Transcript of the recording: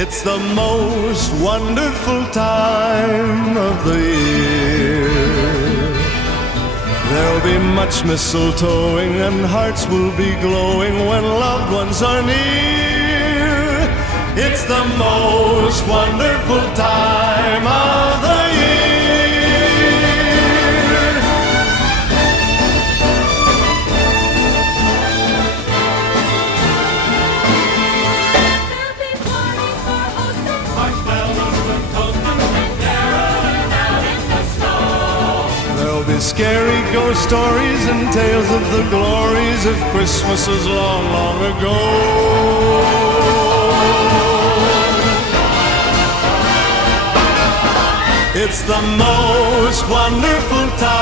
It's the most wonderful time of the year. There'll be much mistletoeing and hearts will be glowing when loved ones are near. It's the most wonderful time of the year. There'll be parties for hosting, marshmallows with toasting, and caroling out in the snow. There'll be scary ghost stories and tales of the glories of Christmases long, long ago. It's the most wonderful time